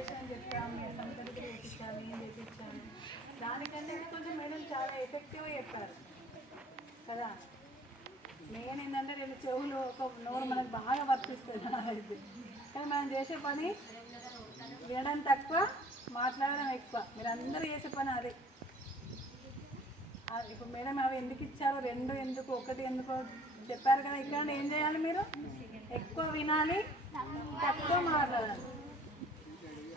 Meditation చెప్పాము, సంతృప్తి చేయించాము, ఏం చేయించాము. దానికంటే కొంచెం మేడం చాలా ఎఫెక్టివ్గా చెప్పారు కదా. మెయిన్ ఏంటంటే రెండు చెవులు ఒక నోరు మనకు బాగా వర్తిస్తుంది అయితే. కానీ మనం చేసే పని వినడం తక్కువ, మాట్లాడడం ఎక్కువ. మీరు అందరూ చేసే పని అదే. ఇప్పుడు మేడం అవి ఎందుకు ఇచ్చారు, రెండు ఎందుకు, ఒకటి ఎందుకు చెప్పారు కదా. ఇక్కడ ఏం చేయాలి, మీరు ఎక్కువ వినాలి, తక్కువ మాట్లాడాలి.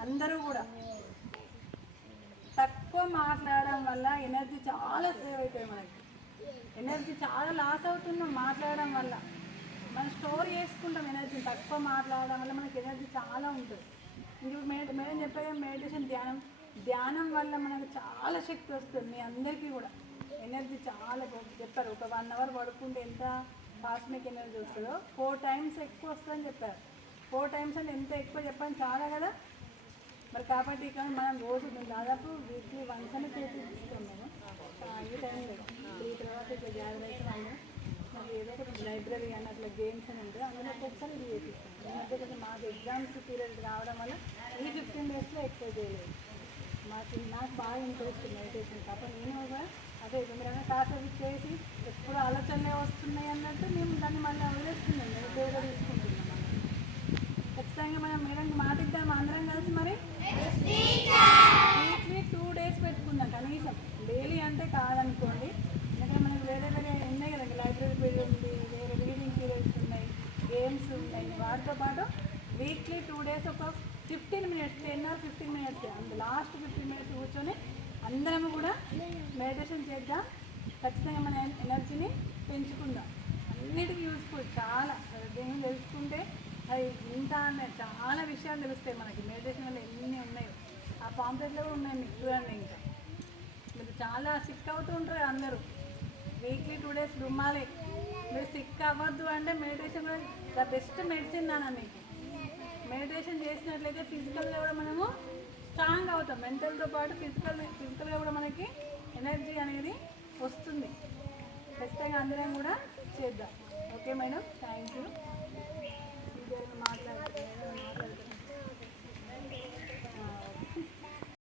అందరూ కూడా తక్కువ మాట్లాడడం వల్ల ఎనర్జీ చాలా సేవ్ అవుతుంది. మనకి ఎనర్జీ చాలా లాస్ అవుతున్నాం మాట్లాడడం వల్ల. మనం స్టోర్ చేసుకుంటాం ఎనర్జీని. తక్కువ మాట్లాడడం వల్ల మనకి ఎనర్జీ చాలా ఉంటుంది. ఇప్పుడు మేడం చెప్పేది మెడిటేషన్, ధ్యానం వల్ల మనకు చాలా శక్తి వస్తుంది. మీ అందరికీ కూడా ఎనర్జీ చాలా చెప్పారు. ఒక 1 అవర్ పడుకుంటే ఎంత కాస్మిక్ ఎనర్జీ వస్తుందో 4 టైమ్స్ ఎక్కువ వస్తుందని చెప్పారు. 4 టైమ్స్ అంటే ఎంత ఎక్కువ చెప్పని చాలా కదా మరి. కాబట్టి ఇక్కడ మనం రోజు దాదాపు వీక్లీ వన్స్ అని చేపిస్తున్నాము. ఈ టైంలో 3 తర్వాత ఇట్లా గ్యాదర్ అయితే వాళ్ళు మరి ఏదో ఒకటి లైబ్రరీ అని అట్లా గేమ్స్ అని ఉంటాయి. అందులో ఒక్కొక్కసారి ఇది చేపిస్తాం. ఈ మధ్య కొంచెం మాకు ఎగ్జామ్స్ పీరియడ్ రావడం వల్ల ఈ 15 డేస్లో ఎక్కువ చేయలేదు. నాకు బాగా ఇంట్రెస్ట్ మెడిటేషన్. కాబట్టి నేను కూడా అదే మీరు కాసేపు చేసి ఎప్పుడు ఆలోచనలే వస్తున్నాయి అన్నట్టు మేము దాన్ని మళ్ళీ వదిలేస్తున్నాం. మెడిటేట్గా తీసుకుంటున్నాం. ఖచ్చితంగా మనం మేడం మాటిద్దాం అందరం కలిసి. మరి వీక్లీ 2 డేస్ పెట్టుకుందాం కనీసం. డైలీ అంటే కాదనుకోండి. ఎందుకంటే మనకు వేరే ఉన్నాయి కదా, లైబ్రరీ పీరియడ్ ఉంది, వేరే రీడింగ్ పీరియడ్స్ ఉన్నాయి, గేమ్స్ ఉన్నాయి. వాటితో పాటు వీక్లీ 2 డేస్ ఒక 15 మినిట్స్, 10 or 15 మినిట్స్, అంత లాస్ట్ 15 మినిట్స్ కూర్చొని అందరం కూడా మెడిటేషన్ చేద్దాం. ఖచ్చితంగా మన ఎనర్జీని పెంచుకుందాం. అన్నిటికీ యూస్ఫుల్ చాలా. దేని తెలుసుకుంటే అది ఇంత అనే చాలా విషయాలు తెలుస్తాయి మనకి. మెడిటేషన్ వల్ల ఎన్ని ఉన్నాయో ఆ పాంప్లెట్లో కూడా ఉన్నాయి, మీకు చూడండి. ఇంకా మీరు చాలా సిక్ అవుతూ ఉంటారు అందరూ. వీక్లీ 2 డేస్ రుమ్మాలి. మీరు సిక్ అవ్వద్దు అంటే మెడిటేషన్ ద బెస్ట్ మెడిసిన్ నాన్న మీకు. మెడిటేషన్ చేసినట్లయితే ఫిజికల్గా కూడా మనము స్ట్రాంగ్ అవుతాం. మెంటల్తో పాటు ఫిజికల్గా కూడా మనకి ఎనర్జీ అనేది వస్తుంది. ఖచ్చితంగా అందరం కూడా చేద్దాం. Okay madam, thank you.